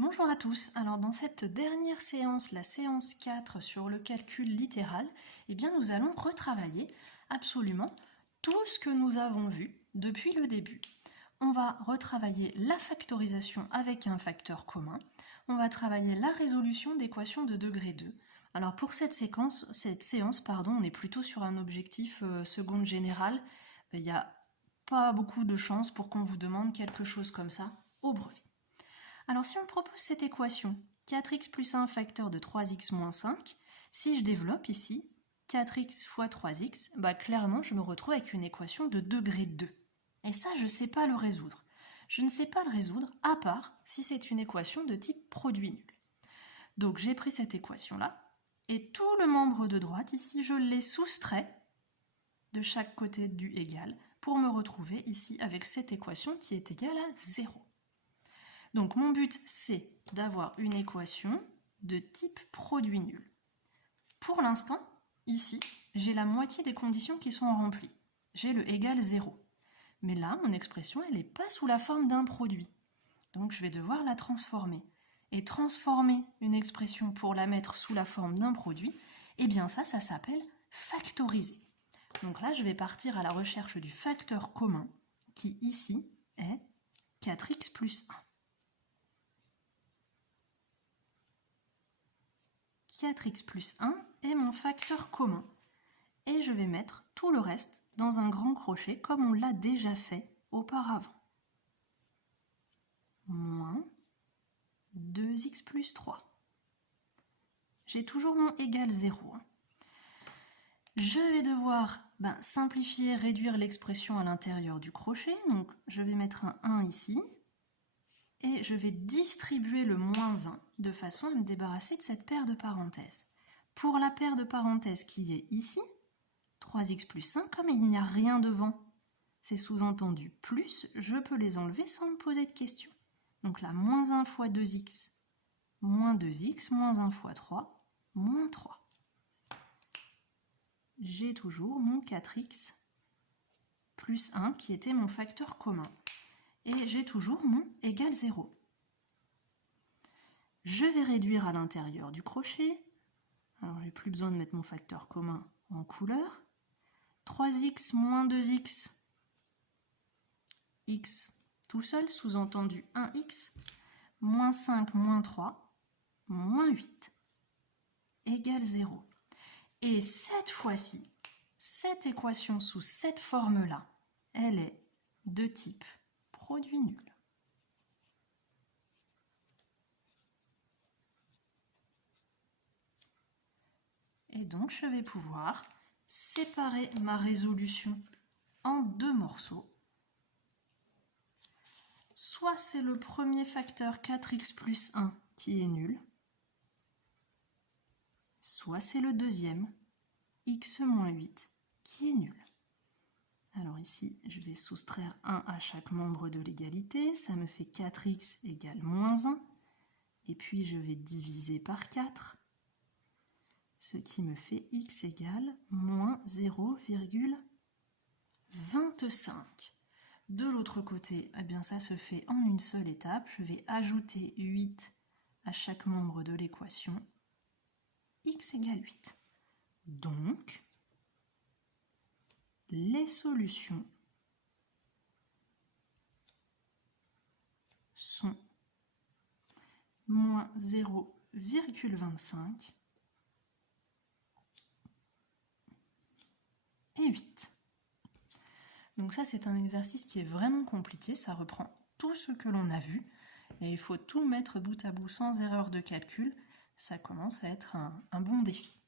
Bonjour à tous, alors dans cette dernière séance, la séance 4 sur le calcul littéral, nous allons retravailler absolument tout ce que nous avons vu depuis le début. On va retravailler la factorisation avec un facteur commun, on va travailler la résolution d'équations de degré 2. Alors pour cette séance, on est plutôt sur un objectif seconde générale, il n'y a pas beaucoup de chances pour qu'on vous demande quelque chose comme ça au brevet. Alors si on propose cette équation, 4x plus 1 facteur de 3x moins 5, si je développe ici, 4x fois 3x, clairement je me retrouve avec une équation de degré 2. Et ça, je ne sais pas le résoudre. Je ne sais pas le résoudre, à part si c'est une équation de type produit nul. Donc j'ai pris cette équation-là, et tout le membre de droite, ici, je l'ai soustrait de chaque côté du égal, pour me retrouver ici avec cette équation qui est égale à 0. Donc mon but, c'est d'avoir une équation de type produit nul. Pour l'instant, ici, j'ai la moitié des conditions qui sont remplies. J'ai le égal 0. Mais là, mon expression, elle n'est pas sous la forme d'un produit. Donc je vais devoir la transformer. Et transformer une expression pour la mettre sous la forme d'un produit, ça s'appelle factoriser. Donc là, je vais partir à la recherche du facteur commun, qui ici est 4x plus 1. 4x plus 1 est mon facteur commun. Et je vais mettre tout le reste dans un grand crochet comme on l'a déjà fait auparavant. Moins 2x plus 3. J'ai toujours mon égal 0. Je vais devoir simplifier, réduire l'expression à l'intérieur du crochet. Donc je vais mettre un 1 ici. Et je vais distribuer le moins 1 de façon à me débarrasser de cette paire de parenthèses. Pour la paire de parenthèses qui est ici, 3x plus 1, comme il n'y a rien devant, c'est sous-entendu plus, je peux les enlever sans me poser de questions. Donc là, moins 1 fois 2x, moins 2x, moins 1 fois 3, moins 3. J'ai toujours mon 4x plus 1 qui était mon facteur commun. Et j'ai toujours mon égal 0. Je vais réduire à l'intérieur du crochet. Alors, j'ai plus besoin de mettre mon facteur commun en couleur. 3x moins 2x, x tout seul, sous-entendu 1x, moins 5 moins 3, moins 8, égale 0. Et cette fois-ci, cette équation sous cette forme-là, elle est de type produit nul. Et donc, je vais pouvoir séparer ma résolution en deux morceaux. Soit c'est le premier facteur 4x plus 1 qui est nul, soit c'est le deuxième, x moins 8, qui est nul. Alors ici, je vais soustraire 1 à chaque membre de l'égalité, ça me fait 4x égale moins 1, et puis je vais diviser par 4, ce qui me fait x égale moins 0,25. De l'autre côté, ça se fait en une seule étape. Je vais ajouter 8 à chaque membre de l'équation. X égale 8. Donc, les solutions sont moins 0,25 et 8. Donc ça, c'est un exercice qui est vraiment compliqué, ça reprend tout ce que l'on a vu, et il faut tout mettre bout à bout sans erreur de calcul, ça commence à être un bon défi.